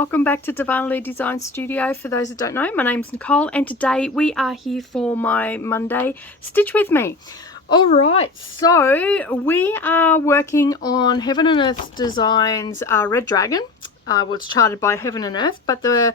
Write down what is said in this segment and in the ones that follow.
welcome back to Darvanalee Designs Studio. For those that don't know, my name's Nicole and today we are here for my Monday Stitch With Me. Alright, so we are working on Heaven and Earth Designs Red Dragon. Well, it's charted by Heaven and Earth, but the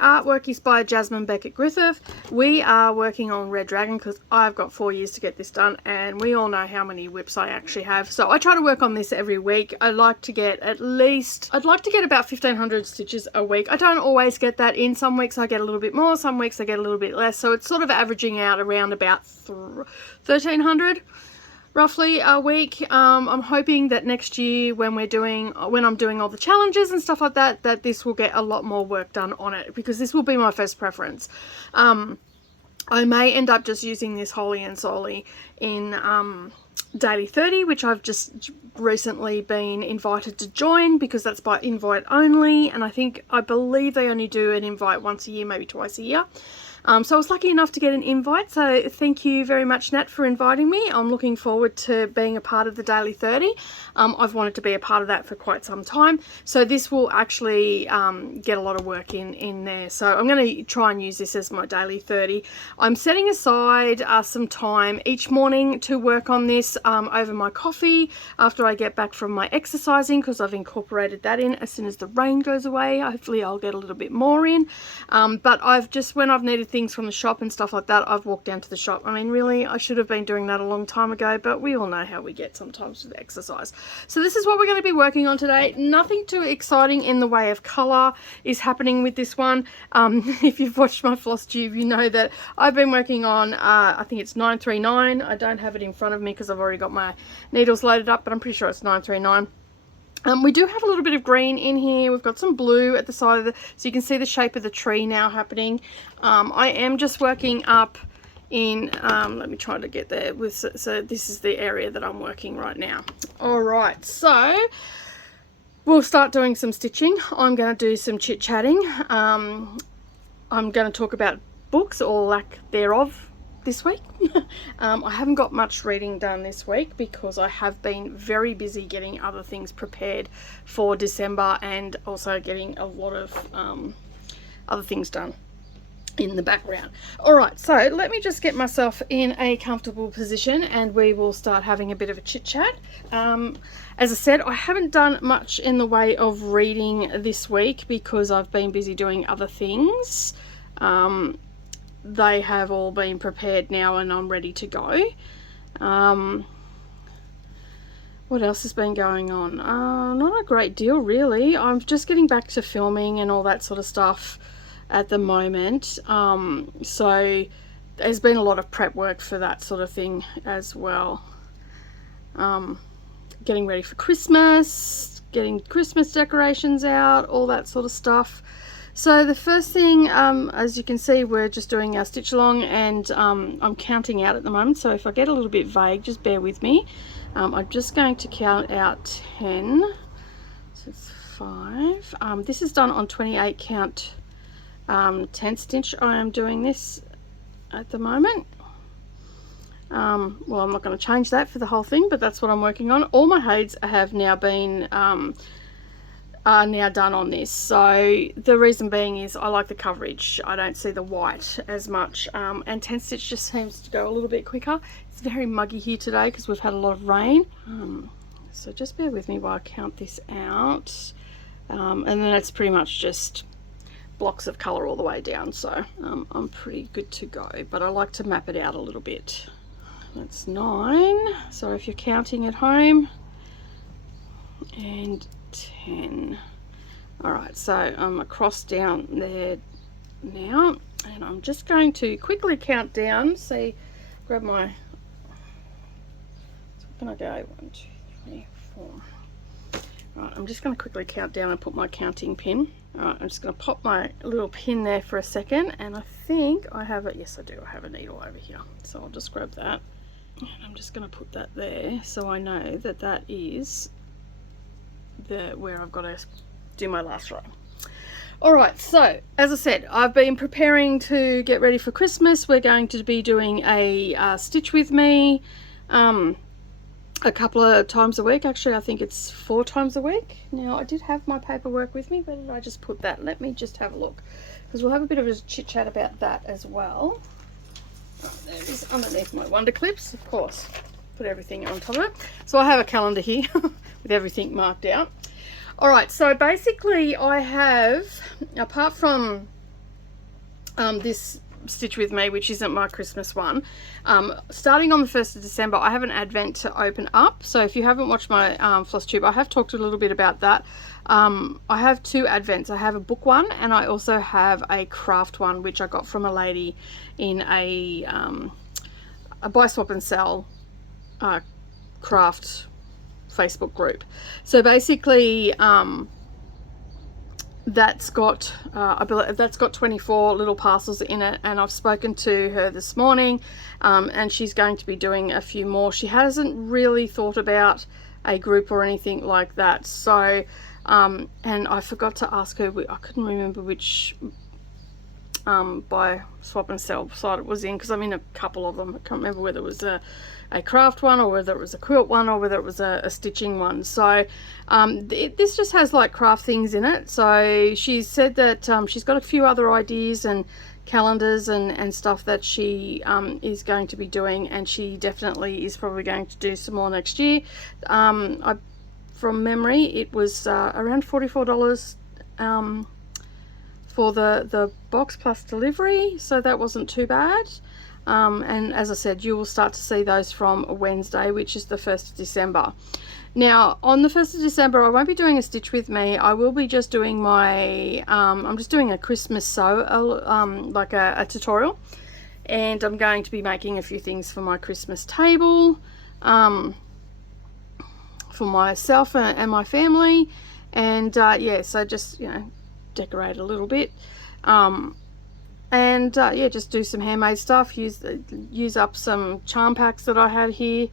artwork is by Jasmine Becket-Griffith. We are working on Red Dragon because I've got 4 years to get this done, and we all know how many whips I actually have. So I try to work on this every week. I'd like to get about 1,500 stitches a week. I don't always get that in. Some weeks I get a little bit more, some weeks I get a little bit less. So it's sort of averaging out around about 1,300. Roughly a week. I'm hoping that next year when I'm doing all the challenges and stuff like that, that this will get a lot more work done on it, because this will be my first preference. I may end up just using this wholly and solely in Daily 30, which I've just recently been invited to join, because that's by invite only, and I believe they only do an invite once a year, maybe twice a year. So I was lucky enough to get an invite, so thank you very much, Nat, for inviting me. I'm looking forward to being a part of the Daily 30. I've wanted to be a part of that for quite some time, so this will actually get a lot of work in there. So I'm going to try and use this as my Daily 30. I'm setting aside some time each morning to work on this over my coffee after I get back from my exercising, because I've incorporated that in. As soon as the rain goes away, hopefully I'll get a little bit more in. But when I've needed things from the shop and stuff like that, I've walked down to the shop. I mean, really, I should have been doing that a long time ago, but we all know how we get sometimes with exercise. So this is what we're going to be working on today. Nothing too exciting in the way of colour is happening with this one. If you've watched my Flosstube, you know that I've been working on, I think it's 939. I don't have it in front of me because I've already got my needles loaded up, but I'm pretty sure it's 939. We do have a little bit of green in here. We've got some blue at the side of so you can see the shape of the tree now happening. I am just working up in, let me try to get there so this is the area that I'm working right now. All right, so we'll start doing some stitching. I'm going to do some chit-chatting. I'm going to talk about books or lack thereof this week. I haven't got much reading done this week because I have been very busy getting other things prepared for December, and also getting a lot of other things done in the background. Alright, so let me just get myself in a comfortable position and we will start having a bit of a chit chat. As I said, I haven't done much in the way of reading this week because I've been busy doing other things. They have all been prepared now and I'm ready to go. What else has been going on? Not a great deal really. I'm just getting back to filming and all that sort of stuff at the moment. So there's been a lot of prep work for that sort of thing as well. Getting ready for Christmas, getting Christmas decorations out, all that sort of stuff. So the first thing, as you can see, we're just doing our stitch along, and I'm counting out at the moment, so if I get a little bit vague, just bear with me. I'm just going to count out 10, so it's 5. This is done on 28 count 10 stitch. I am doing this at the moment. Well, I'm not going to change that for the whole thing, but that's what I'm working on. All my heights have now been are now done on this, so the reason being is I like the coverage. I don't see the white as much, and 10 stitch just seems to go a little bit quicker. It's very muggy here today because we've had a lot of rain, so just bear with me while I count this out, and then it's pretty much just blocks of color all the way down, so I'm pretty good to go, but I like to map it out a little bit. That's 9, so if you're counting at home, and 10. Alright, so I'm across down there now, and I'm just going to quickly count down. See, grab my, so can I go 1, 2, 3, 4. Right, I'm just going to quickly count down and put my counting pin. Alright, I'm just going to pop my little pin there for a second, and I think I have it. Yes, I do. I have a needle over here, so I'll just grab that, and I'm just going to put that there so I know that that is where I've got to do my last row. Alright, so as I said, I've been preparing to get ready for Christmas. We're going to be doing a Stitch With Me a couple of times a week. Actually, I think it's 4 times a week. Now, I did have my paperwork with me, but I just put that. Let me just have a look, because we'll have a bit of a chit chat about that as well. Oh, there it is underneath my wonder clips, of course. Put everything on top of it. So I have a calendar here with everything marked out. All right, so basically I have, apart from this Stitch With Me, which isn't my Christmas one, starting on the 1st of December, I have an advent to open up. So if you haven't watched my Flosstube, I have talked a little bit about that. I have 2 advents. I have a book one, and I also have a craft one, which I got from a lady in a buy, swap and sell craft Facebook group. So basically that's got I believe that's got 24 little parcels in it, and I've spoken to her this morning, and she's going to be doing a few more. She hasn't really thought about a group or anything like that, so and I forgot to ask her, I couldn't remember which buy, swap and sell site it was in, because I'm in a couple of them. I can't remember whether it was a craft one, or whether it was a quilt one, or whether it was a stitching one. So this just has like craft things in it. So she said that she's got a few other ideas and calendars and stuff that she is going to be doing, and she definitely is probably going to do some more next year. From memory, it was around $44 for the box plus delivery, so that wasn't too bad. And as I said, you will start to see those from Wednesday, which is the 1st of December. Now, on the 1st of December, I won't be doing a Stitch With Me. I will be just doing my, I'm just doing a Christmas sew, like a tutorial. And I'm going to be making a few things for my Christmas table, for myself and my family. And yeah, so just, you know, decorate a little bit. And yeah, just do some handmade stuff, use up some charm packs that I had here,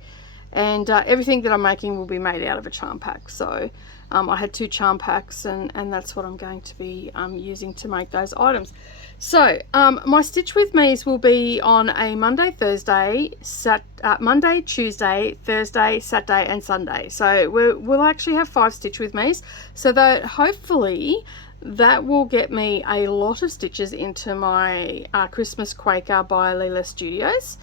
and everything that I'm making will be made out of a charm pack. So I had 2 charm packs, and that's what I'm going to be using to make those items. So my Stitch With Me's will be on a Monday, Tuesday, Thursday, Saturday and Sunday. So we'll actually have 5 Stitch With Me's, so that hopefully that will get me a lot of stitches into my Christmas Quaker by Leela Studios.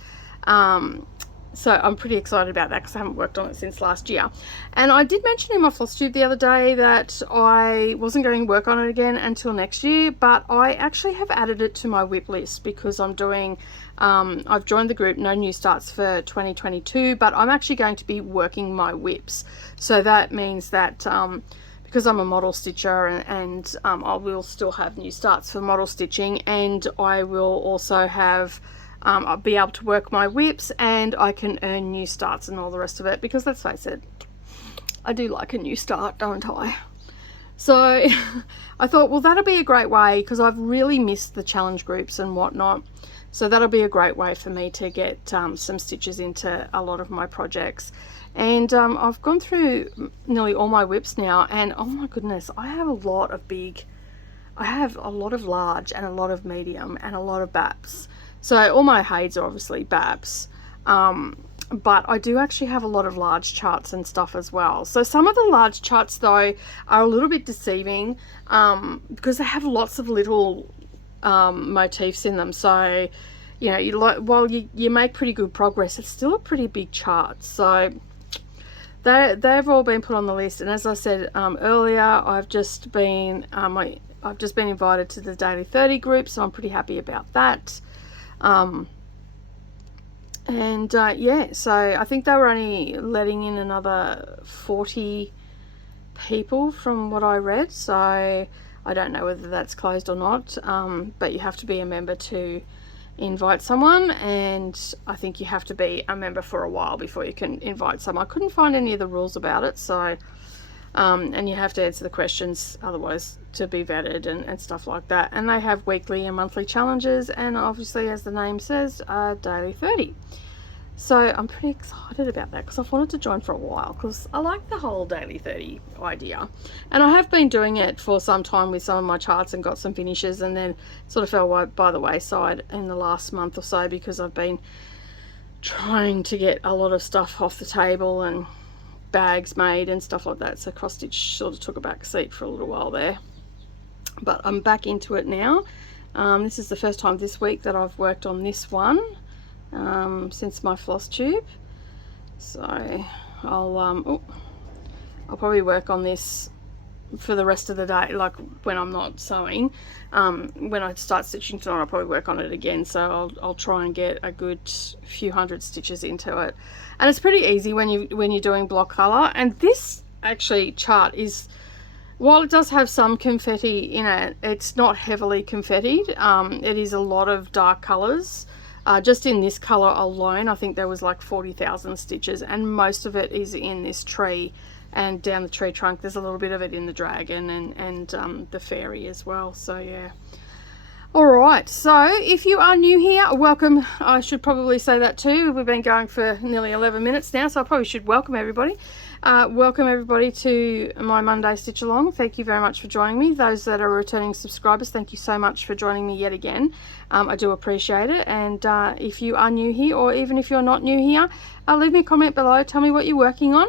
So I'm pretty excited about that, because I haven't worked on it since last year. And I did mention in my Flosstube the other day that I wasn't going to work on it again until next year, but I actually have added it to my WIP list, because I'm doing, I've joined the group No New Starts for 2022, but I'm actually going to be working my WIPs. So that means that because I'm a model stitcher, and I will still have new starts for model stitching, and I will also have I'll be able to work my WIPs, and I can earn new starts and all the rest of it, because let's face it, I do like a new start, don't I? So I thought, well, that'll be a great way, because I've really missed the challenge groups and whatnot. So that'll be a great way for me to get some stitches into a lot of my projects. And I've gone through nearly all my WIPs now, and oh my goodness, I have a lot of large and a lot of medium and a lot of BAPs. So all my HAIDs are obviously BAPs, but I do actually have a lot of large charts and stuff as well. So some of the large charts though are a little bit deceiving, because they have lots of little motifs in them. So you know, while you make pretty good progress, it's still a pretty big chart. So they've all been put on the list, and as I said earlier, I've just been invited to the Daily 30 group, so I'm pretty happy about that. Yeah, so I think they were only letting in another 40 people from what I read, so I don't know whether that's closed or not, but you have to be a member to invite someone, and I think you have to be a member for a while before you can invite someone. I couldn't find any of the rules about it, so and you have to answer the questions otherwise to be vetted and stuff like that. And they have weekly and monthly challenges, and obviously, as the name says, Daily 30. So I'm pretty excited about that, because I've wanted to join for a while, because I like the whole Daily 30 idea, and I have been doing it for some time with some of my charts and got some finishes, and then sort of fell by the wayside in the last month or so, because I've been trying to get a lot of stuff off the table and bags made and stuff like that. So cross stitch sort of took a back seat for a little while there, but I'm back into it now. This is the first time this week that I've worked on this one since my Flosstube. So I'll probably work on this for the rest of the day, like when I'm not sewing. When I start stitching tonight, I'll probably work on it again, so I'll try and get a good few hundred stitches into it. And it's pretty easy when you're doing block color. And this actually chart is, while it does have some confetti in it, it's not heavily confettied. It is a lot of dark colors. Just in this color alone, I think there was like 40,000 stitches, and most of it is in this tree and down the tree trunk. There's a little bit of it in the dragon and the fairy as well. So yeah. All right, so if you are new here, welcome. I should probably say that too. We've been going for nearly 11 minutes now, so I probably should welcome everybody. Welcome everybody to my Monday Stitch Along. Thank you very much for joining me. Those that are returning subscribers, thank you so much for joining me yet again. I do appreciate it. And if you are new here, or even if you're not new here, leave me a comment below. Tell me what you're working on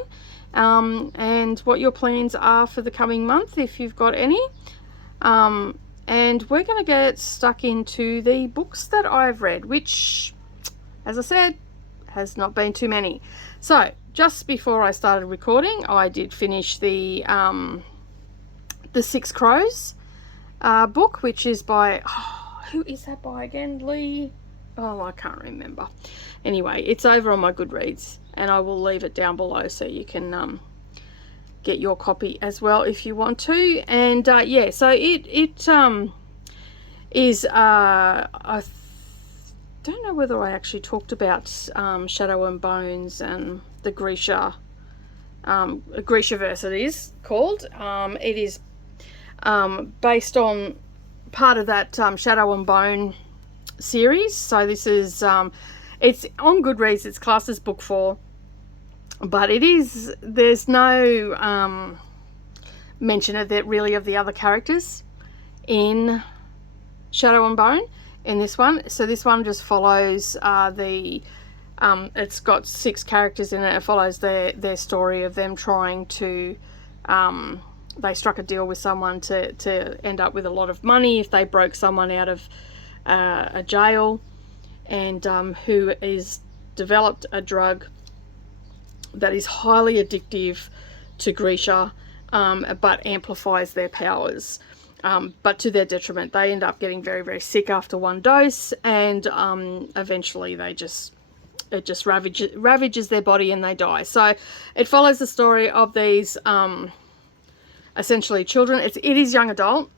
and what your plans are for the coming month, if you've got any. And we're going to get stuck into the books that I've read, which, as I said, has not been too many. So just before I started recording, I did finish the Six Crows book, which is by, who is that by again? Lee? Oh, I can't remember. Anyway, it's over on my Goodreads, and I will leave it down below so you can get your copy as well if you want to. And yeah, so it is I don't know whether I actually talked about Shadow and Bones and the Grisha verse, it is called. It is based on part of that Shadow and Bone series. So this is it's on Goodreads, it's classed as book 4, but there's no mention of that really of the other characters in Shadow and Bone in this one. So this one just follows it's got 6 characters in it. It follows their story of them trying to they struck a deal with someone to end up with a lot of money if they broke someone out of a jail, and who is developed a drug that is highly addictive to Grisha, but amplifies their powers, but to their detriment. They end up getting very, very sick after one dose, and eventually it just ravages their body and they die. So it follows the story of these essentially children. It is young adult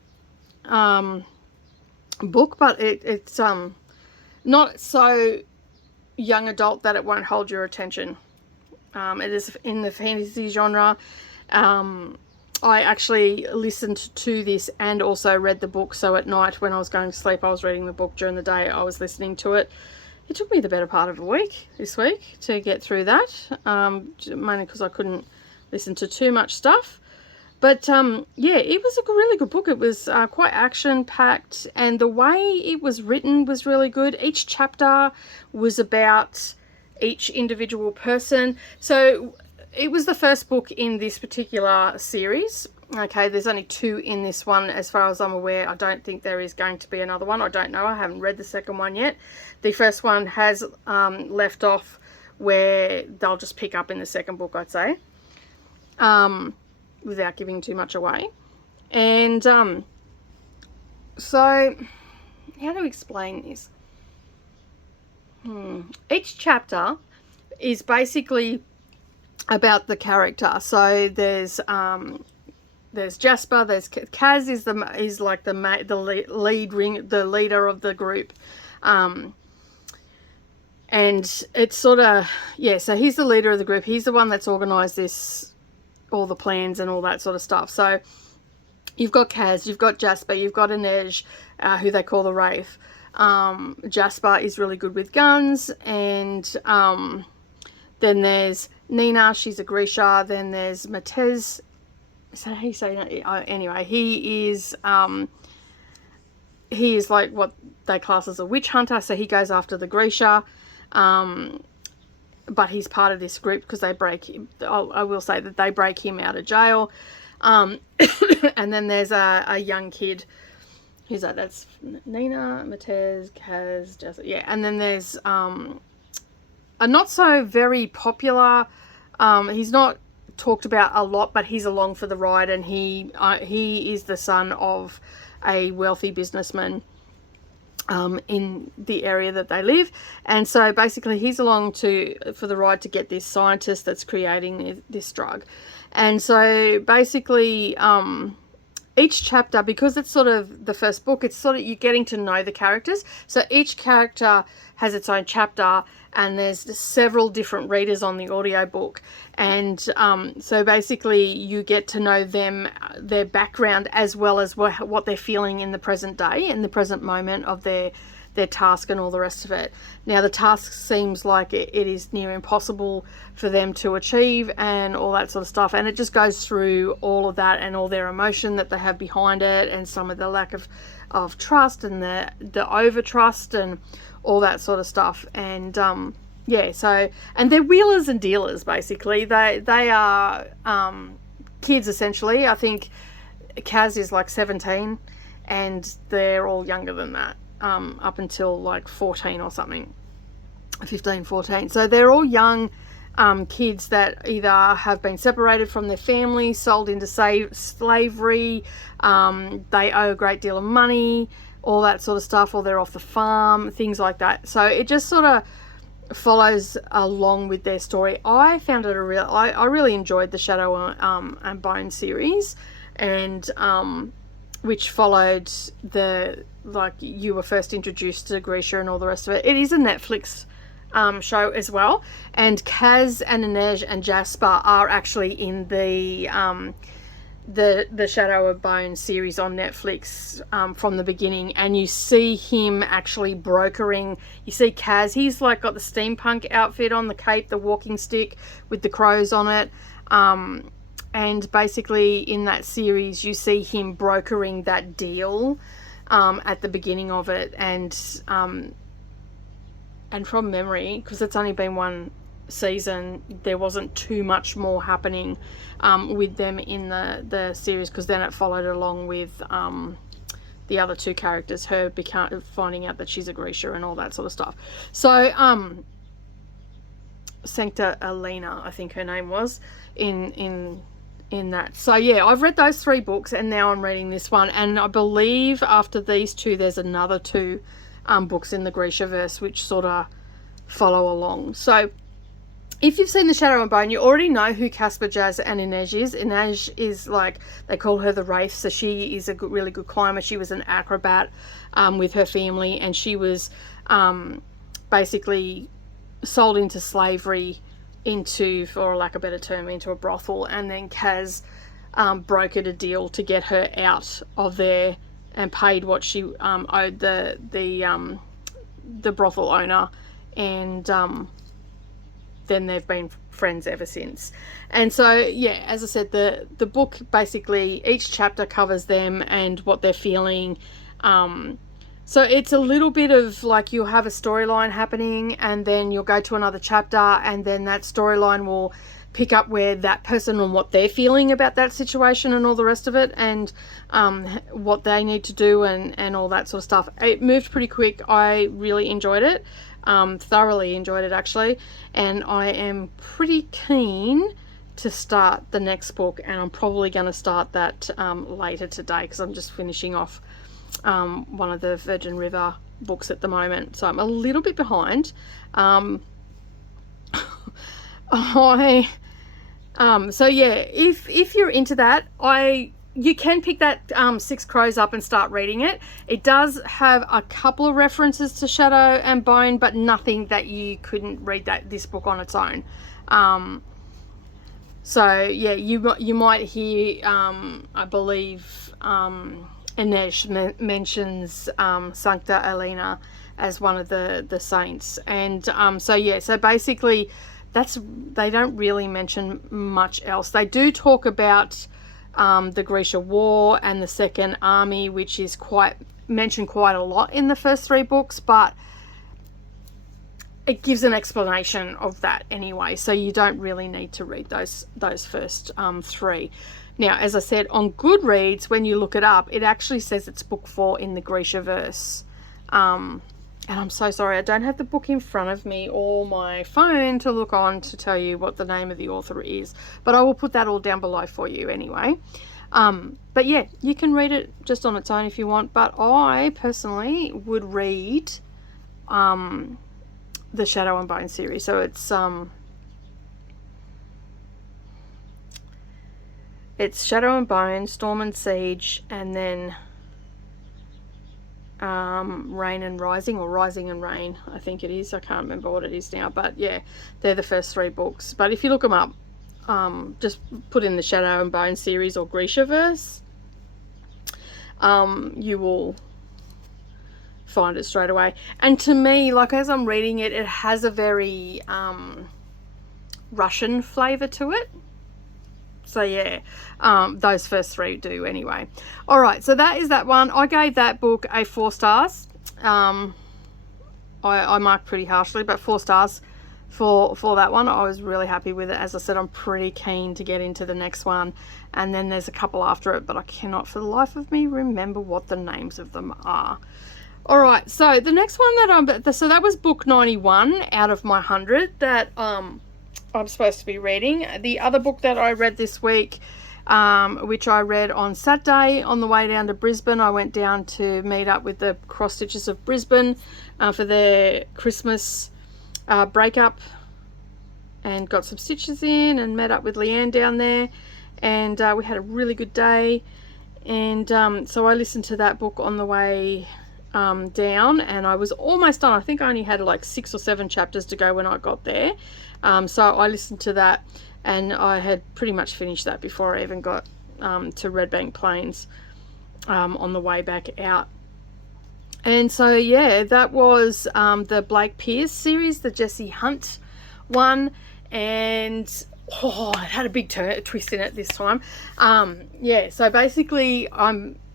book, but it's not so young adult that it won't hold your attention. It is in the fantasy genre. I actually listened to this and also read the book, so at night when I was going to sleep I was reading the book, during the day I was listening to it. It took me the better part of a week this week to get through that, mainly because I couldn't listen to too much stuff. But yeah, it was a really good book. It was quite action-packed, and the way it was written was really good. Each chapter was about each individual person. So it was the first book in this particular series. Okay, there's only 2 in this one as far as I'm aware. I don't think there is going to be another one. I don't know. I haven't read the second one yet. The first one has left off where they'll just pick up in the second book, I'd say, without giving too much away. And so how to explain this? Each chapter is basically about the character. So there's Jasper, there's Kaz is like the leader of the group, and it's sort of, yeah, so he's the leader of the group. He's the one that's organized all the plans and all that sort of stuff. So you've got Kaz, you've got Jasper, you've got Inej, who they call the Wraith. Jasper is really good with guns, and then there's Nina, she's a Grisha. Then there's Matez. Is that how you say it? Anyway, he is like what they class as a witch hunter, so he goes after the Grisha. but he's part of this group because they break him. I will say that they break him out of jail. And then there's a young kid. Who's that? That's Nina, Matez, Kaz, Jessica. Yeah, and then there's a not so very popular. He's not talked about a lot, but he's along for the ride, and he is the son of a wealthy businessman in the area that they live. And so basically he's along for the ride to get this scientist that's creating this drug. And so basically each chapter, because it's sort of the first book, it's sort of you're getting to know the characters. So each character has its own chapter, and there's several different readers on the audiobook. And so basically you get to know them, their background, as well as what they're feeling in the present day, in the present moment of their task and all the rest of it. Now the task seems like it is near impossible for them to achieve and all that sort of stuff, and it just goes through all of that and all their emotion that they have behind it, and some of the lack of trust and the over trust and all that sort of stuff. And yeah, so, and they're wheelers and dealers basically. They are kids essentially. I think Kaz is like 17 and they're all younger than that, up until like 14 or something, 15, 14. So they're all young kids that either have been separated from their family, sold into slavery, they owe a great deal of money, all that sort of stuff, or they're off the farm, things like that. So it just sort of follows along with their story. I found it I really enjoyed the Shadow and Bone series, and which followed like you were first introduced to Grisha and all the rest of it. It is a Netflix show as well, and Kaz and Inej and Jasper are actually in the Shadow of Bone series on Netflix from the beginning, and you see him actually brokering. You see Kaz, he's like got the steampunk outfit on, the cape, the walking stick with the crows on it, and basically in that series you see him brokering that deal at the beginning of it, and from memory, because it's only been one season, there wasn't too much more happening with them in the series, because then it followed along with the other two characters, her finding out that she's a Grisha and all that sort of stuff. So Sancta Elena, I think her name was, in that. So yeah, I've read those 3 books, and now I'm reading this one, and I believe after these 2 there's another 2 books in the Grishaverse which sort of follow along. So if you've seen the Shadow and Bone, you already know who Casper, Jazz and Inej is. Inej is like, they call her the Wraith, so she is a really good climber. She was an acrobat with her family, and she was basically sold into slavery, for lack of a better term, into a brothel, and then Kaz brokered a deal to get her out of there and paid what she owed the brothel owner, and then they've been friends ever since. And so yeah, as I said, the book basically, each chapter covers them and what they're feeling. So it's a little bit of like, you'll have a storyline happening, and then you'll go to another chapter, and then that storyline will pick up where that person and what they're feeling about that situation and all the rest of it, and what they need to do and all that sort of stuff. It moved pretty quick. I really enjoyed it, thoroughly enjoyed it actually, and I am pretty keen to start the next book, and I'm probably going to start that later today, because I'm just finishing off one of the Virgin River books at the moment, so I'm a little bit behind. So yeah, if you're into that, you can pick that 6 Crows up and start reading it. It does have a couple of references to Shadow and Bone, but nothing that you couldn't read this book on its own. So yeah, you might hear, I believe, Inej mentions Sancta Elena as one of the saints, and so yeah, so basically they don't really mention much else. They do talk about the Grisha War and the Second Army, which is mentioned quite a lot in the first 3 books, but it gives an explanation of that anyway, so you don't really need to read those first 3. Now, as I said, on Goodreads, when you look it up, it actually says it's book 4 in the Grishaverse. And I'm so sorry, I don't have the book in front of me or my phone to look on to tell you what the name of the author is, but I will put that all down below for you anyway. But yeah, you can read it just on its own if you want, but I personally would read the Shadow and Bone series. So it's Shadow and Bone, Storm and Siege, and then Rain and Rising, or Rising and Rain, I think it is. I can't remember what it is now, but yeah, they're the first 3 books. But if you look them up, just put in the Shadow and Bone series or Grishaverse, you will find it straight away. And to me, like, as I'm reading it, it has a very Russian flavor to it. So yeah, those first 3 do anyway. All right, so that is that one. I gave that book a 4 stars. I marked pretty harshly, but 4 stars for that one. I was really happy with it. As I said, I'm pretty keen to get into the next one, and then there's a couple after it, but I cannot for the life of me remember what the names of them are. All right, so the next one that so that was book 91 out of my 100 that I'm supposed to be reading. The other book that I read this week, which I read on Saturday on the way down to Brisbane. I went down to meet up with the Cross Stitches of Brisbane for their Christmas breakup, and got some stitches in and met up with Leanne down there, and we had a really good day. And so I listened to that book on the way down, and I was almost done. I think I only had like 6 or 7 chapters to go when I got there. So I listened to that, and I had pretty much finished that before I even got to Red Bank Plains on the way back out. And so yeah, that was the Blake Pierce series, the Jesse Hunt one, and it had a big twist in it this time. Yeah, so basically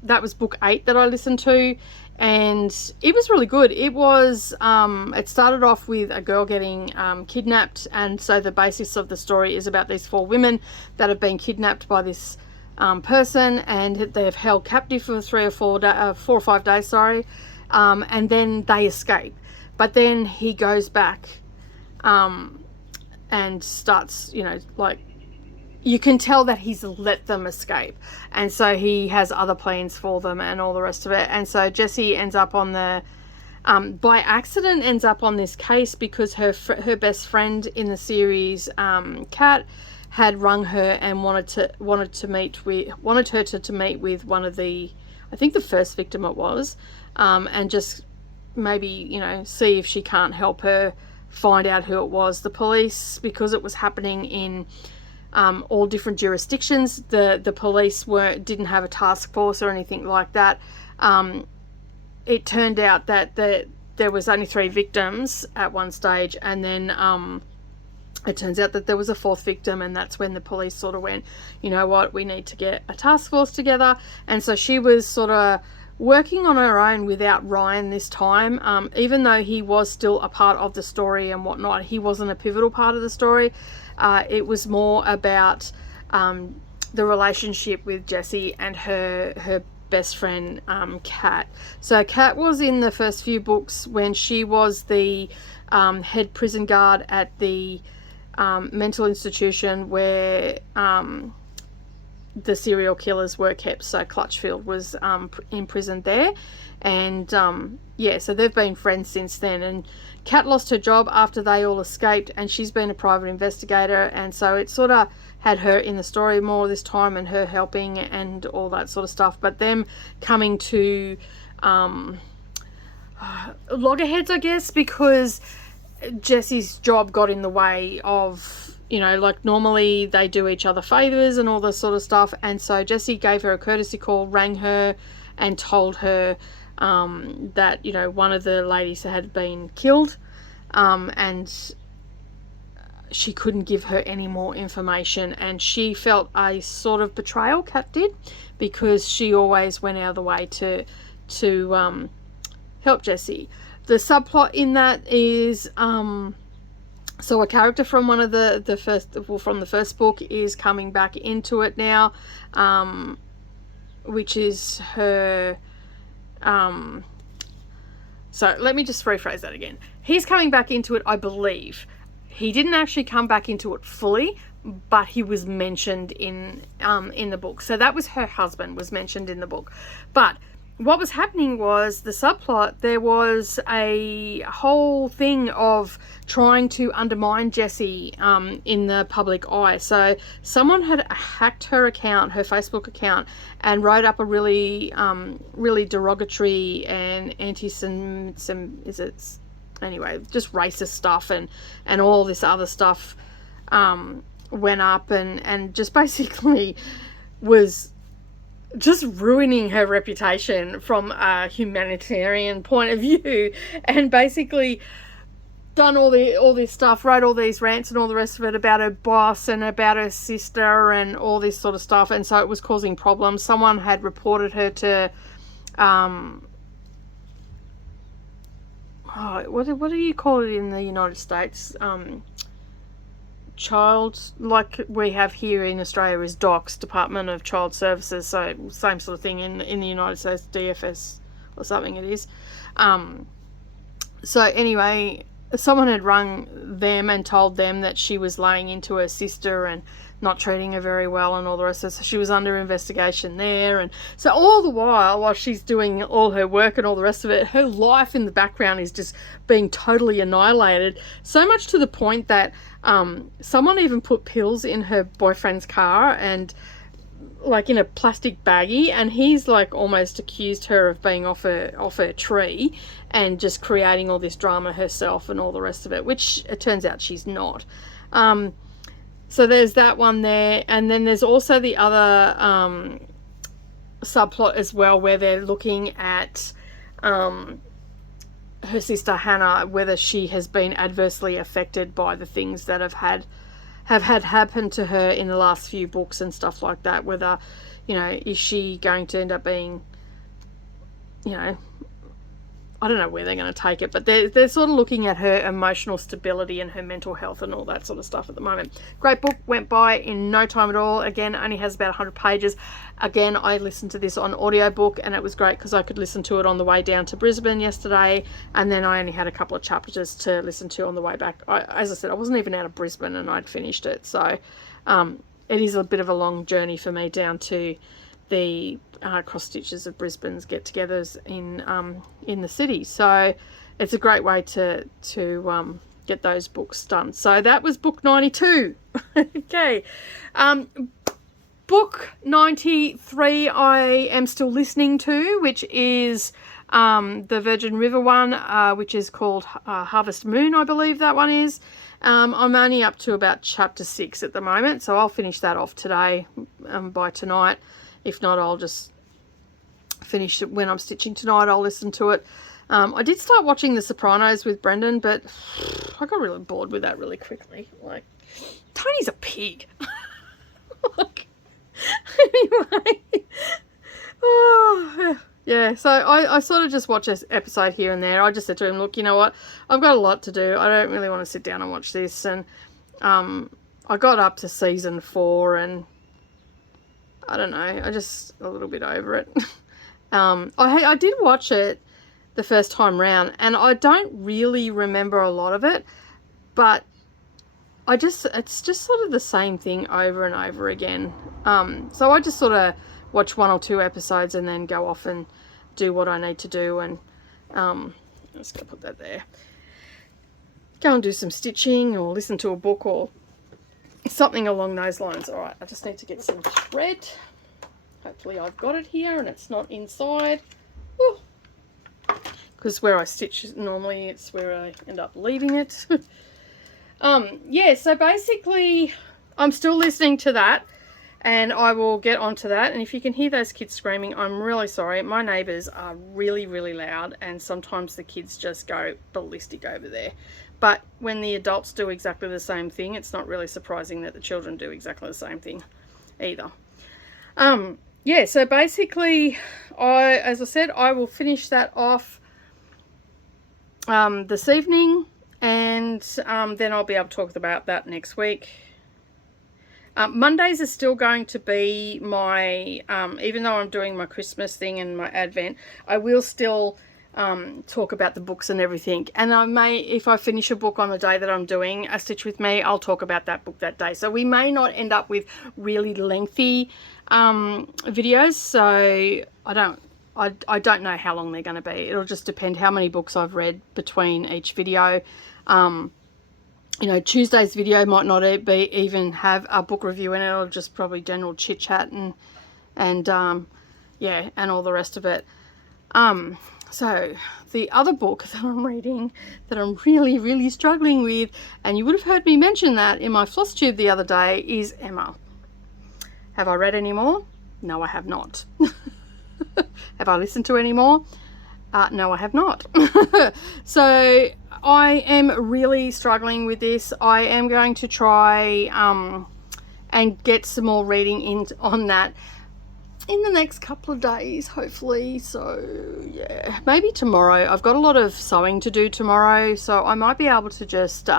that was book 8 that I listened to, and it was really good. It was it started off with a girl getting kidnapped, and so the basis of the story is about these 4 women that have been kidnapped by this person, and they've held captive for 4 or 5 days, sorry, and then they escape. But then he goes back and starts, you know, like, you can tell that he's let them escape, and so he has other plans for them and all the rest of it. And so Jessie ends up on the by accident ends up on this case because her best friend in the series, Kat, had rung her and wanted her to meet with one of the, I think the first victim it was, and just maybe, you know, see if she can't help her find out who it was. The police, because it was happening in all different jurisdictions, the police didn't have a task force or anything like that. It turned out that there was only 3 victims at one stage, and then it turns out that there was a 4th victim, and that's when the police sort of went, you know what, we need to get a task force together. And so she was sort of working on her own without Ryan this time. Even though he was still a part of the story and whatnot, he wasn't a pivotal part of the story. It was more about the relationship with Jessie and her best friend, Kat. So Kat was in the first few books when she was the head prison guard at the mental institution where the serial killers were kept. So Clutchfield was imprisoned there, and yeah, so they've been friends since then. And Kat lost her job after they all escaped, and she's been a private investigator, and so it sort of had her in the story more this time, and her helping and all that sort of stuff. But them coming to loggerheads, I guess, because Jessie's job got in the way of, you know, like normally they do each other favors and all this sort of stuff. And so Jessie gave her a courtesy call, rang her and told her that, you know, one of the ladies had been killed, and she couldn't give her any more information. And she felt a sort of betrayal, Kat did, because she always went out of the way to help Jessie. The subplot in that is so a character from one of the first book is coming back into it now, which is her. So let me just rephrase that again. He's coming back into it, I believe. He didn't actually come back into it fully, but he was mentioned in the book. So that was her husband, was mentioned in the book. But what was happening was the subplot, there was a whole thing of trying to undermine Jessie in the public eye. So someone had hacked her account, her Facebook account, and wrote up a really derogatory and anyway, just racist stuff and all this other stuff went up and just basically was just ruining her reputation from a humanitarian point of view, and basically done all this stuff, wrote all these rants and all the rest of it about her boss and about her sister and all this sort of stuff. And so it was causing problems. Someone had reported her to what do you call it in the United States? Child, like we have here in Australia, is DOCS, Department of Child Services. So same sort of thing in the United States, DFS or something it is. So anyway, someone had rung them and told them that she was laying into her sister and not treating her very well and all the rest of it. So she was under investigation there. And so all the while she's doing all her work and all the rest of it, her life in the background is just being totally annihilated. So much to the point that someone even put pills in her boyfriend's car and like in a plastic baggie, and he's like almost accused her of being off her tree and just creating all this drama herself and all the rest of it, which it turns out she's not. So there's that one there, and then there's also the other subplot as well, where they're looking at her sister Hannah, whether she has been adversely affected by the things that have had happened to her in the last few books and stuff like that. Whether, is she going to end up being, I don't know where they're going to take it, but they're sort of looking at her emotional stability and her mental health and all that sort of stuff at the moment. Great book, went by in no time at all. Again, only has about 100 pages. Again, I listened to this on audiobook, and it was great because I could listen to it on the way down to Brisbane yesterday, and then I only had a couple of chapters to listen to on the way back. As I said, I wasn't even out of Brisbane and I'd finished it, so it is a bit of a long journey for me down to the cross stitches of Brisbane's get-togethers in the city. So it's a great way to get those books done. So that was book 92. Okay. Book 93 I am still listening to, which is the Virgin River one, which is called Harvest Moon, I believe that one is. I'm only up to about chapter 6 at the moment, so I'll finish that off today, by tonight. If not, I'll just finish it when I'm stitching tonight. I'll listen to it. I did start watching The Sopranos with Brendan, but I got really bored with that really quickly. Like, Tony's a pig. Anyway. Oh, yeah. So I sort of just watch an episode here and there. I just said to him, look, you know what? I've got a lot to do. I don't really want to sit down and watch this. And I got up to season 4 and I don't know, I just a little bit over it. I did watch it the first time round, and I don't really remember a lot of it, but it's just sort of the same thing over and over again. So I just sort of watch 1 or 2 episodes and then go off and do what I need to do, and I'm just gonna put that there. Go and do some stitching or listen to a book or something along those lines. All right, I just need to get some thread. Hopefully I've got it here and it's not inside. Because where I stitch normally, it's where I end up leaving it. Yeah, so basically I'm still listening to that, and I will get onto that. And if you can hear those kids screaming, I'm really sorry. My neighbours are really, really loud, and sometimes the kids just go ballistic over there. But when the adults do exactly the same thing, it's not really surprising that the children do exactly the same thing either. Yeah, so basically, as I said, I will finish that off this evening, and then I'll be able to talk about that next week. Mondays are still going to be my, even though I'm doing my Christmas thing and my Advent, I will still talk about the books and everything. And I may, if I finish a book on the day that I'm doing A Stitch With Me, I'll talk about that book that day. So we may not end up with really lengthy videos. So I don't know how long they're going to be. It'll just depend how many books I've read between each video. You know, Tuesday's video might not even have a book review in it. It'll just probably general chit chat and yeah, and all the rest of it. So the other book that I'm reading that I'm really, really struggling with, and you would have heard me mention that in my Flosstube the other day, is Emma. Have I read any more? No, I have not. Have I listened to any more? No, I have not. So I am really struggling with this. I am going to try and get some more reading in on that in the next couple of days, hopefully. So yeah, maybe tomorrow. I've got a lot of sewing to do tomorrow, so I might be able to just sit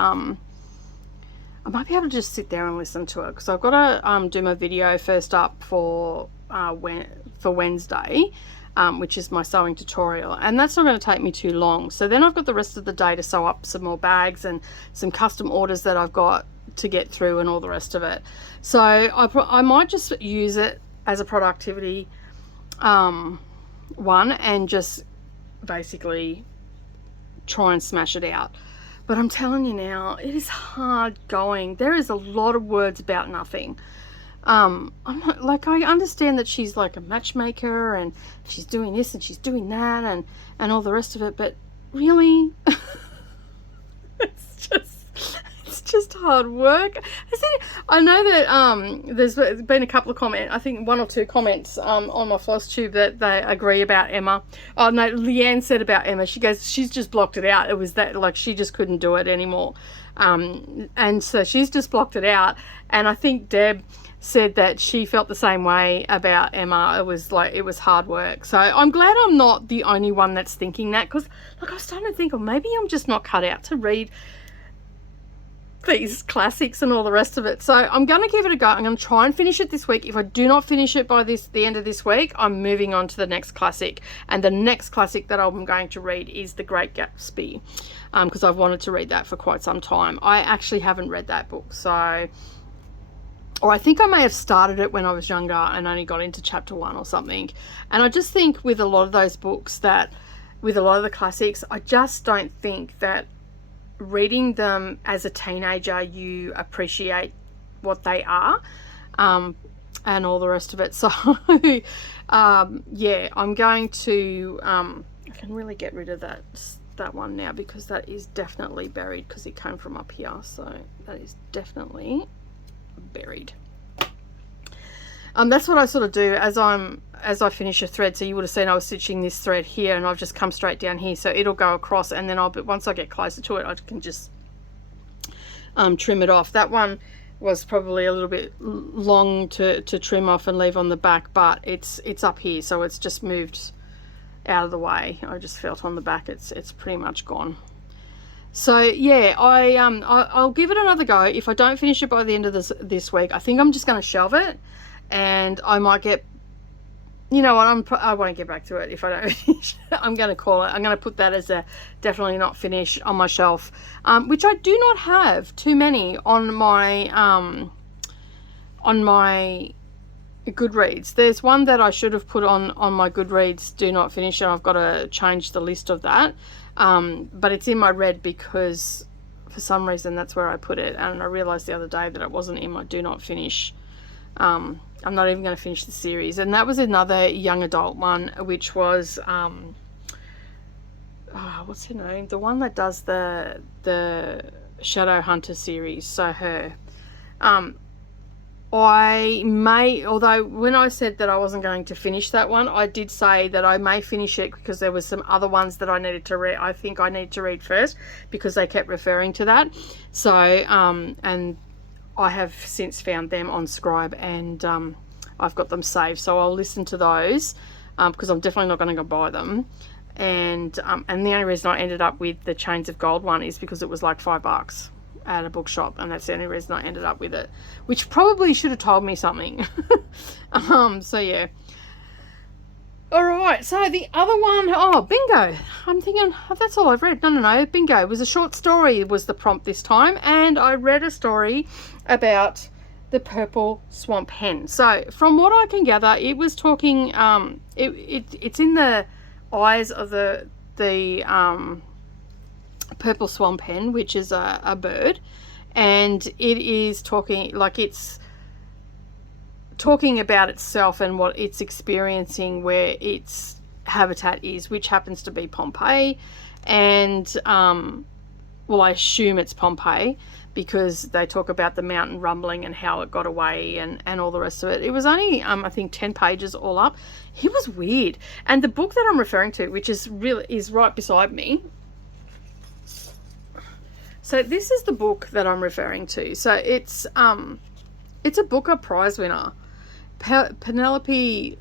there and listen to it, because I've got to do my video first up for Wednesday, which is my sewing tutorial, and that's not going to take me too long. So then I've got the rest of the day to sew up some more bags and some custom orders that I've got to get through and all the rest of it. So I might just use it as a productivity one and just basically try and smash it out. But I'm telling you now, it is hard going. There is a lot of words about nothing. I'm not, like, I understand that she's like a matchmaker and she's doing this and she's doing that and all the rest of it, but really it's just hard work. I know that there's been a couple of comments, I think 1 or 2 comments on my Flosstube that they agree about Emma. Oh no, Leanne said about Emma, she goes, she's just blocked it out. It was that, like, she just couldn't do it anymore, and so she's just blocked it out. And I think Deb said that she felt the same way about Emma. It was like, it was hard work. So I'm glad I'm not the only one that's thinking that, because like, I was starting to think, oh, maybe I'm just not cut out to read these classics and all the rest of it. So I'm going to give it a go. I'm going to try and finish it this week. If I do not finish it by the end of this week, I'm moving on to the next classic. And the next classic that I'm going to read is The Great Gatsby, because I've wanted to read that for quite some time. I actually haven't read that book, so, or I think I may have started it when I was younger and only got into chapter 1 or something. And I just think with a lot of those books, that with a lot of the classics, I just don't think that reading them as a teenager you appreciate what they are, and all the rest of it. So yeah, I'm going to I can really get rid of that one now, because that is definitely buried, because it came from up here. So that is definitely buried. That's what I sort of do as I finish a thread. So you would have seen I was stitching this thread here, and I've just come straight down here, so it'll go across, and then once I get closer to it, I can just trim it off. That one was probably a little bit long to trim off and leave on the back, but it's up here, so it's just moved out of the way. I just felt on the back it's pretty much gone. So yeah, I'll give it another go. If I don't finish it by the end of this week, I think I'm just going to shelve it, and I might get, you know what, I won't get back to it if I don't finish it. I'm going to call it. I'm going to put that as a definitely not finished on my shelf, which I do not have too many on my Goodreads. There's one that I should have put on my Goodreads do not finish, and I've got to change the list of that. But it's in my red, because for some reason that's where I put it, and I realized the other day that it wasn't in my do not finish. I'm not even going to finish the series, and that was another young adult one, which was what's her name, the one that does the Shadow Hunter series. So her, I may, although when I said that I wasn't going to finish that one, I did say that I may finish it because there was some other ones that I needed to read. I think I need to read first, because they kept referring to that. So and I have since found them on Scribe, and I've got them saved, so I'll listen to those, because I'm definitely not going to go buy them. And the only reason I ended up with the Chains of Gold one is because it was like $5 at a bookshop, and that's the only reason I ended up with it, which probably should have told me something. So yeah. All right, so the other one, oh, Bingo. I'm thinking, oh, that's all I've read. No, Bingo. It was a short story was the prompt this time, and I read a story about the purple swamp hen. So from what I can gather, it was talking, it's in the eyes of the purple swamp hen, which is a bird, and it is talking, like, it's talking about itself and what it's experiencing where its habitat is, which happens to be Pompeii. And well, I assume it's Pompeii because they talk about the mountain rumbling and how it got away and all the rest of it. It was only I think 10 pages all up. It was weird. And the book that I'm referring to, which is right beside me. So this is the book that I'm referring to. So it's a Booker Prize winner, Penelope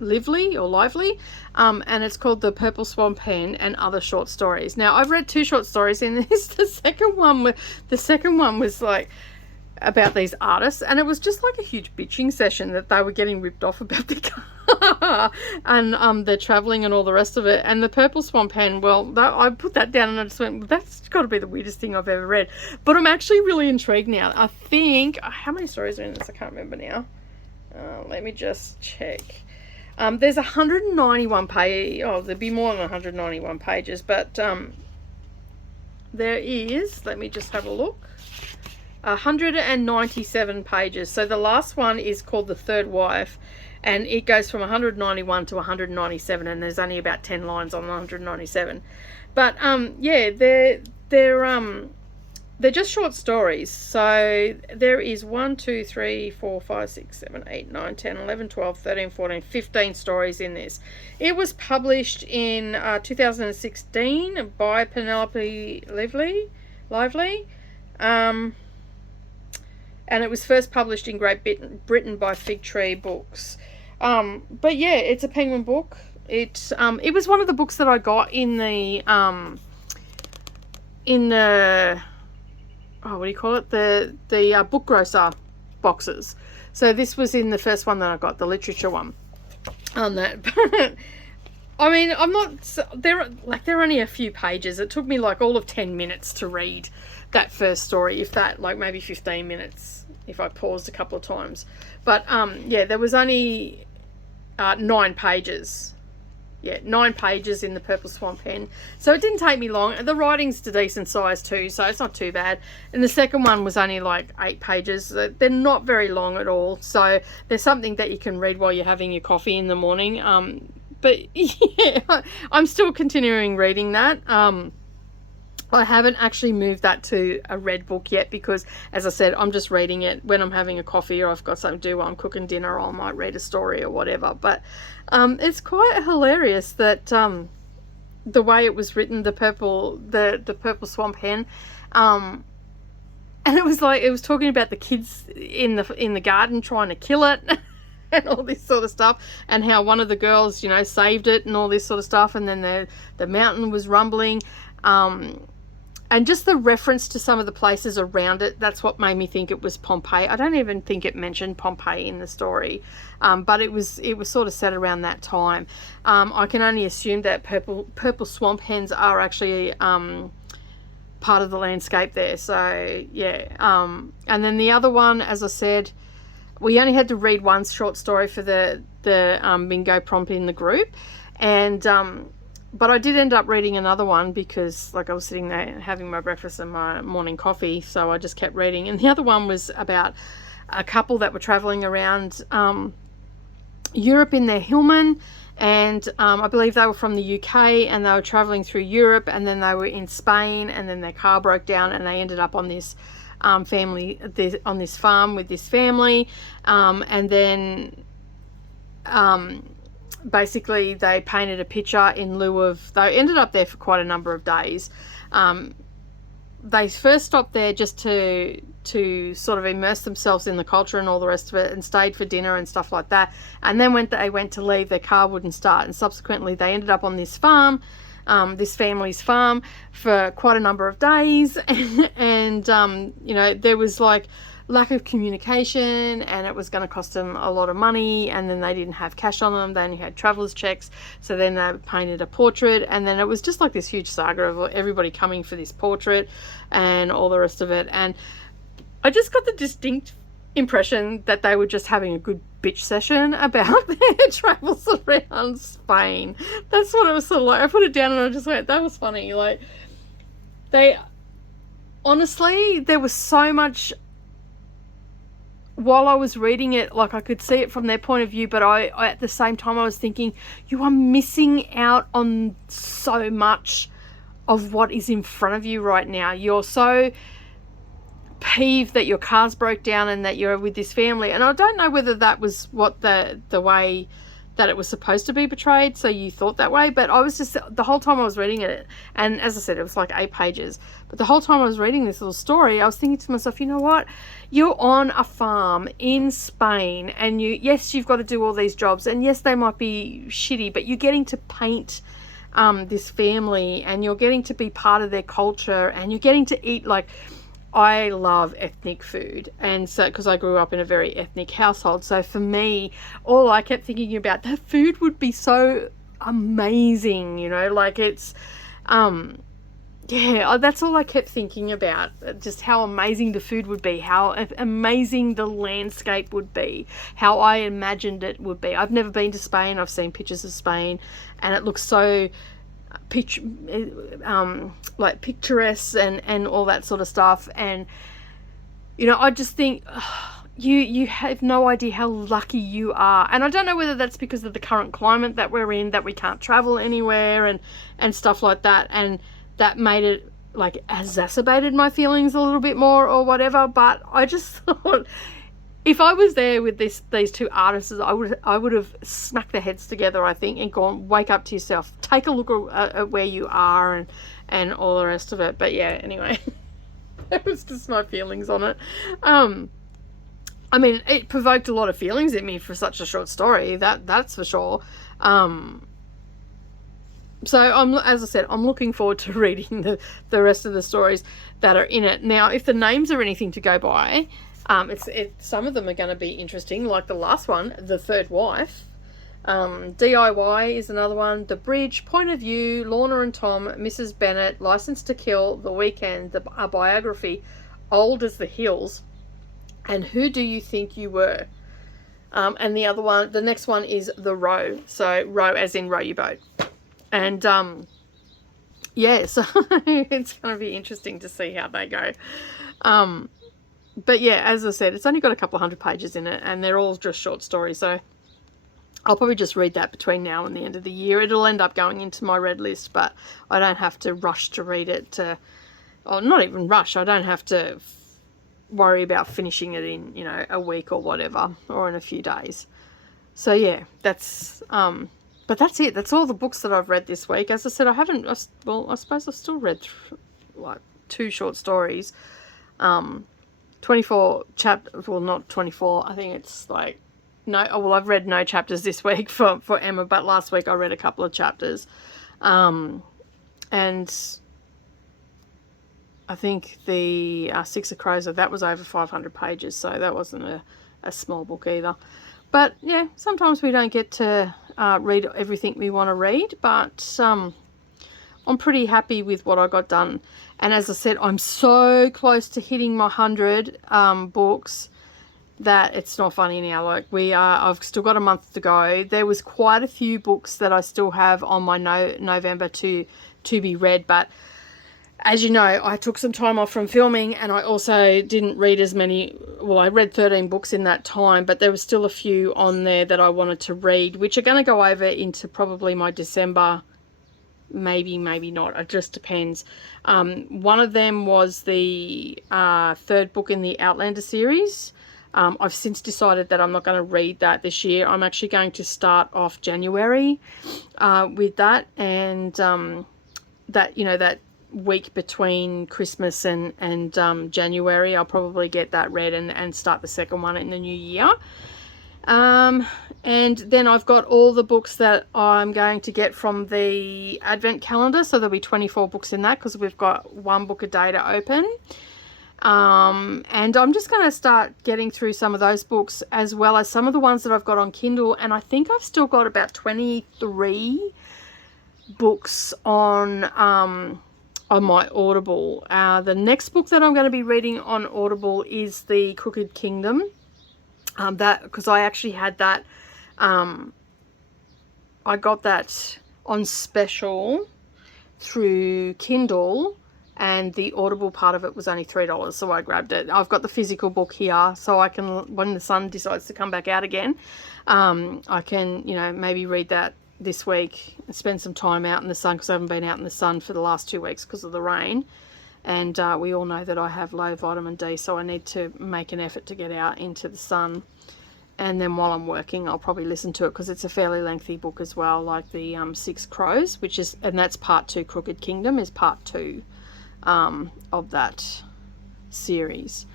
Lively, and it's called The Purple Swamp Hen and Other Short Stories. Now, I've read 2 short stories in this. The second one was like about these artists, and it was just like a huge bitching session that they were getting ripped off about the car and they're traveling and all the rest of it. And The Purple Swamp Hen, well, I put that down and I just went, well, that's got to be the weirdest thing I've ever read. But I'm actually really intrigued now. I think, how many stories are in this? I can't remember now. Let me just check. There's 191 pages. Oh, there'd be more than 191 pages, but there is, let me just have a look, 197 pages. So the last one is called The Third Wife, and it goes from 191 to 197, and there's only about 10 lines on 197. But yeah, they're just short stories. So there is 1, 2, 3, 4, 5, 6, 7, 8, 9, 10, 11, 12, 13, 14, 15 stories in this. It was published in 2016 by Penelope Lively. And it was first published in Great Britain by Fig Tree Books. But yeah, it's a Penguin book. It was one of the books that I got in the oh, what do you call it? The book grocer boxes. So this was in the first one that I got, the literature one. On that, I mean, I'm not there. Like, they're only a few pages. It took me like all of 10 minutes to read that first story, if that, like maybe 15 minutes if I paused a couple of times. But yeah, there was only 9 pages. Yeah, 9 pages in The Purple Swamp Hen. So it didn't take me long. The writing's a decent size too, so it's not too bad. And the second one was only like 8 pages. They're not very long at all. So there's something that you can read while you're having your coffee in the morning. But yeah, I'm still continuing reading that. I haven't actually moved that to a read book yet because, as I said, I'm just reading it when I'm having a coffee or I've got something to do while I'm cooking dinner, or I might read a story or whatever. But it's quite hilarious that the way it was written, the purple swamp hen, and it was like, it was talking about the kids in the garden trying to kill it. And all this sort of stuff, and how one of the girls, you know, saved it and all this sort of stuff, and then the mountain was rumbling, and just the reference to some of the places around it, that's what made me think it was Pompeii. I don't even think it mentioned Pompeii in the story, but it was sort of set around that time. I can only assume that purple swamp hens are actually part of the landscape there. So yeah, and then the other one, as I said, we only had to read one short story for the bingo prompt in the group, and but I did end up reading another one because, like, I was sitting there having my breakfast and my morning coffee, so I just kept reading. And the other one was about a couple that were traveling around Europe in their Hillman, and I believe they were from the UK, and they were traveling through Europe, and then they were in Spain, and then their car broke down, and they ended up on this on this farm with this family, and then basically they painted a picture in lieu of, they ended up there for quite a number of days, they first stopped there just to sort of immerse themselves in the culture and all the rest of it, and stayed for dinner and stuff like that. And then when they went to leave, their car wouldn't start, and subsequently they ended up on this farm, this family's farm, for quite a number of days. And you know, there was like lack of communication, and it was going to cost them a lot of money, and then they didn't have cash on them. They only had travelers checks. So then they painted a portrait, and then it was just like this huge saga of everybody coming for this portrait and all the rest of it. And I just got the distinct impression that they were just having a good bitch session about their travels around Spain. That's what it was sort of like. I put it down and I just went, that was funny. Like, they honestly, there was so much, while I was reading it, like I could see it from their point of view, but I at the same time I was thinking, you are missing out on so much of what is in front of you right now. You're so peeved that your car's broke down and that you're with this family, and I don't know whether that was what the way that it was supposed to be portrayed, so you thought that way. But I was just, the whole time I was reading it, and as I said, it was like 8 pages, but the whole time I was reading this little story, I was thinking to myself, you know what, you're on a farm in Spain, and yes, you've got to do all these jobs, and yes, they might be shitty, but you're getting to paint this family, and you're getting to be part of their culture, and you're getting to eat, like, I love ethnic food, and so, because I grew up in a very ethnic household, so for me, all I kept thinking about, the food would be so amazing, you know, like it's, yeah, that's all I kept thinking about, just how amazing the food would be, how amazing the landscape would be, how I imagined it would be. I've never been to Spain. I've seen pictures of Spain, and it looks so like picturesque and all that sort of stuff. And you know, I just think you have no idea how lucky you are. And I don't know whether that's because of the current climate that we're in, that we can't travel anywhere and stuff like that, and that made it like exacerbated my feelings a little bit more or whatever. But I just thought, if I was there with these two artists, I would have smacked their heads together, I think, and gone, wake up to yourself, take a look at where you are, and all the rest of it. But yeah, anyway, that was just my feelings on it. I mean, it provoked a lot of feelings in me for such a short story, that's for sure. So as I said, I'm looking forward to reading the rest of the stories that are in it. Now, if the names are anything to go by, some of them are going to be interesting, like the last one, The Third Wife. DIY is another one. The Bridge, Point of View, Lorna and Tom, Mrs. Bennet, License to Kill, The Weekend, a biography, Old as the Hills, and Who Do You Think You Were? And the other one, the next one is The Row. So row as in row your boat. And yeah, so it's going to be interesting to see how they go. But yeah, as I said, it's only got a couple of 100 pages in it, and they're all just short stories, so I'll probably just read that between now and the end of the year. It'll end up going into my read list, but I don't have to rush to read it, or not even rush, I don't have to worry about finishing it in, you know, a week or whatever, or in a few days. So yeah, that's, but that's it. That's all the books that I've read this week. As I said, I suppose I've still read like 2 short stories. 24 chapters, well, not 24, I think it's like, I've read no chapters this week for Emma, but last week I read a couple of chapters. And I think the Six of Crows, that was over 500 pages, so that wasn't a small book either. But yeah, sometimes we don't get to read everything we want to read, but I'm pretty happy with what I got done. And as I said, I'm so close to hitting my 100 books that it's not funny now. Like, I've still got a month to go. There was quite a few books that I still have on my November to be read, but as you know, I took some time off from filming, and I also didn't read as many. Well, I read 13 books in that time, but there was still a few on there that I wanted to read, which are going to go over into probably my December. Maybe not, it just depends. One of them was the 3rd book in the Outlander series. I've since decided that I'm not going to read that this year. I'm actually going to start off January with that, and that, you know, that week between Christmas and January. I'll probably get that read and start the second one in the new year. And then I've got all the books that I'm going to get from the advent calendar, so there'll be 24 books in that because we've got one book a day to open. And I'm just going to start getting through some of those books as well as some of the ones that I've got on Kindle, and I think I've still got about 23 books on my Audible. The next book that I'm going to be reading on Audible is The Crooked Kingdom. That because I actually had that, I got that on special through Kindle, and the Audible part of it was only $3, so I grabbed it. I've got the physical book here, so I can, when the sun decides to come back out again, I can, you know, maybe read that this week and spend some time out in the sun, because I haven't been out in the sun for the last 2 weeks because of the rain. And we all know that I have low vitamin D, so I need to make an effort to get out into the sun. And then while I'm working, I'll probably listen to it, because it's a fairly lengthy book as well, like the Six Crows, which is, and that's part 2. Crooked Kingdom is part 2 of that series.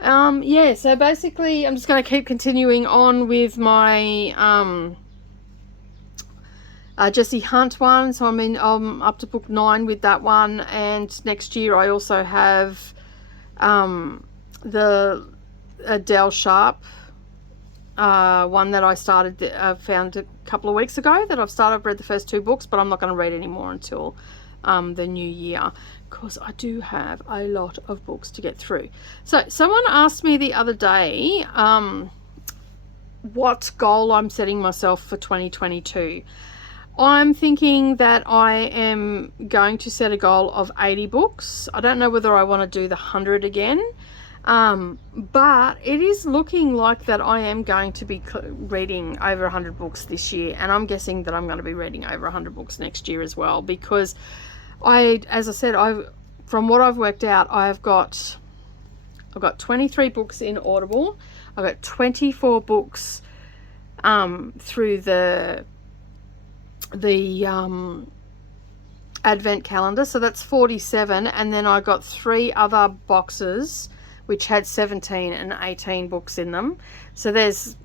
Yeah, so basically I'm just going to keep continuing on with my Jessie Hunt one. So I'm up to book 9 with that one, and next year I also have the Adele Sharp one that I found a couple of weeks ago that I've read the first 2 books, but I'm not going to read any more until the new year, because I do have a lot of books to get through. So someone asked me the other day what goal I'm setting myself for 2022. I'm thinking that I am going to set a goal of 80 books. I don't know whether I want to do the 100 again, but it is looking like that I am going to be reading over 100 books this year, and I'm guessing that I'm going to be reading over 100 books next year as well, because as I said, from what I've worked out, I've got 23 books in Audible. I've got 24 books through the advent calendar, so that's 47, and then I got 3 other boxes which had 17 and 18 books in them. So there's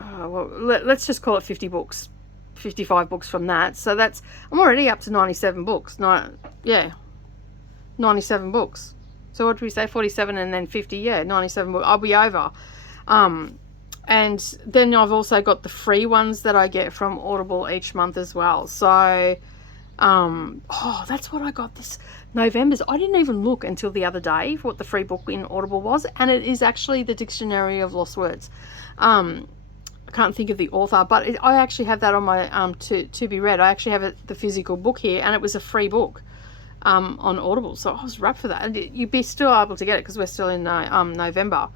let's just call it 50 books, 55 books from that. So I'm already up to 97 books. 97 books. So what do we say, 47 and then 50? Yeah, 97 books. I'll be over. And then I've also got the free ones that I get from Audible each month as well. So, that's what I got this November's. I didn't even look until the other day for what the free book in Audible was, and it is actually the Dictionary of Lost Words. I can't think of the author, but I actually have that on my to be read. I actually have the physical book here, and it was a free book on Audible, so I was wrapped for that. And you'd be still able to get it because we're still in November,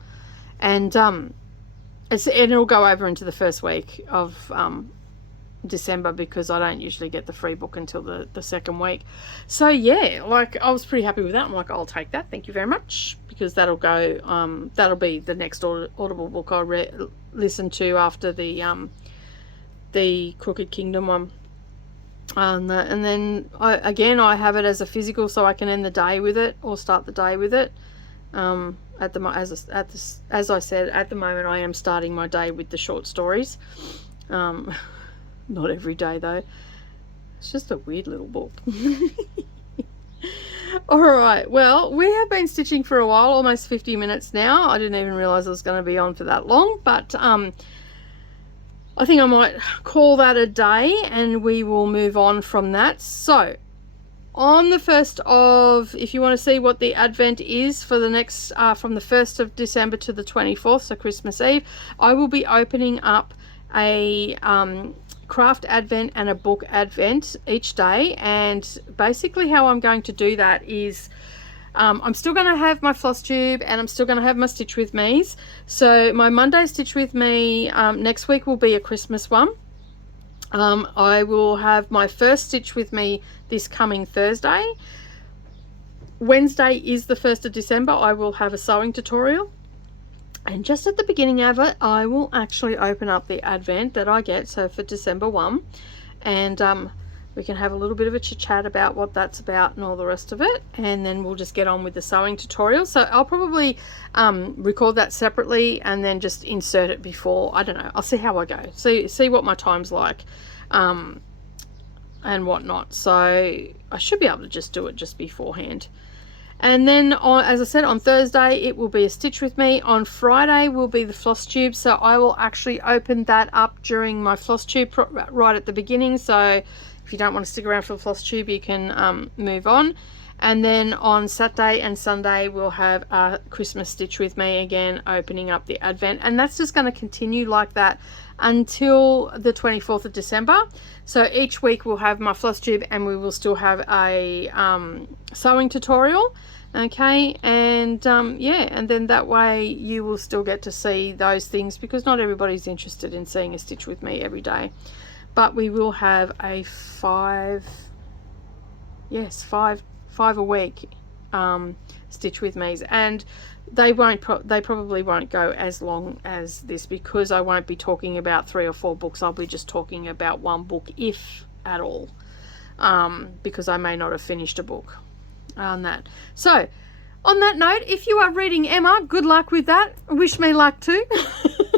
and it'll go over into the first week of December, because I don't usually get the free book until the second week. So yeah, like, I was pretty happy with that. I'm like, I'll take that, thank you very much, because that'll go that'll be the next Audible book I listen to after the Crooked Kingdom one. And then I have it as a physical, so I can end the day with it or start the day with it. As I said, at the moment I am starting my day with the short stories. Not every day though. It's just a weird little book. Alright, well, we have been stitching for a while, almost 50 minutes now. I didn't even realise I was going to be on for that long, but I think I might call that a day and we will move on from that. So on the 1st of, if you want to see what the Advent is for the next, from the 1st of December to the 24th, so Christmas Eve, I will be opening up a craft Advent and a book Advent each day. And basically how I'm going to do that is I'm still going to have my Flosstube and I'm still going to have my Stitch With Me's. So my Monday Stitch With Me next week will be a Christmas one. I will have my first Stitch With Me this coming Thursday. Wednesday is the 1st of December. I will have a sewing tutorial. And just at the beginning of it, I will actually open up the Advent that I get, so for December 1. And we can have a little bit of a chit chat about what that's about and all the rest of it, and then we'll just get on with the sewing tutorial. So I'll probably record that separately and then just insert it before. I don't know, I'll see how I go, see what my time's like and whatnot. So I should be able to just do it just beforehand. And then as I said, on Thursday it will be a Stitch With Me. On Friday will be the Flosstube, so I will actually open that up during my Flosstube right at the beginning. So if you don't want to stick around for the Flosstube, you can move on. And then on Saturday and Sunday we'll have a Christmas Stitch With Me again, opening up the Advent, and that's just going to continue like that until the 24th of December. So each week we'll have my Flosstube and we will still have a sewing tutorial, okay? And yeah, and then that way you will still get to see those things, because not everybody's interested in seeing a Stitch With Me every day. But we will have a five a week Stitch With Me's, and they probably won't go as long as this, because I won't be talking about 3 or 4 books. I'll be just talking about 1 book, if at all, because I may not have finished a book on that. So on that note, if you are reading Emma, good luck with that. Wish me luck too,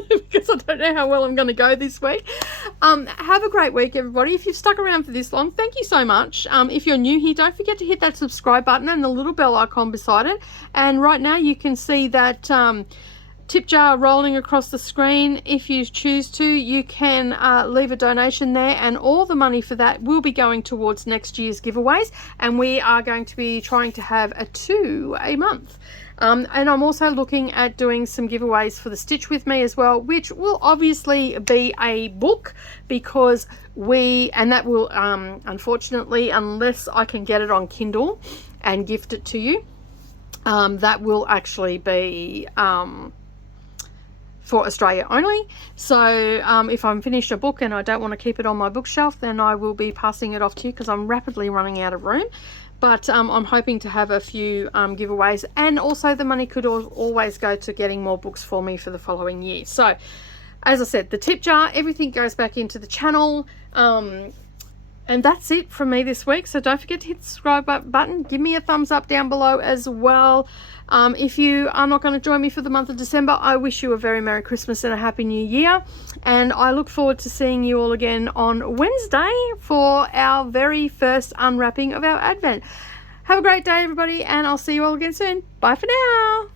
because I don't know how well I'm going to go this week. Have a great week, everybody. If you've stuck around for this long, thank you so much. If you're new here, don't forget to hit that subscribe button and the little bell icon beside it. And right now you can see that tip jar rolling across the screen. If you choose to, you can leave a donation there, and all the money for that will be going towards next year's giveaways, and we are going to be trying to have 2 a month. And I'm also looking at doing some giveaways for the Stitch With Me as well, which will obviously be a book, because and that will unfortunately, unless I can get it on Kindle and gift it to you, that will actually be for Australia only. So if I'm finished a book and I don't want to keep it on my bookshelf, then I will be passing it off to you, because I'm rapidly running out of room. But I'm hoping to have a few giveaways, and also the money could always go to getting more books for me for the following year. So as I said, the tip jar, everything goes back into the channel. And that's it from me this week. So don't forget to hit the subscribe button. Give me a thumbs up down below as well. If you are not going to join me for the month of December, I wish you a very Merry Christmas and a Happy New Year. And I look forward to seeing you all again on Wednesday for our very first unwrapping of our Advent. Have a great day, everybody, and I'll see you all again soon. Bye for now.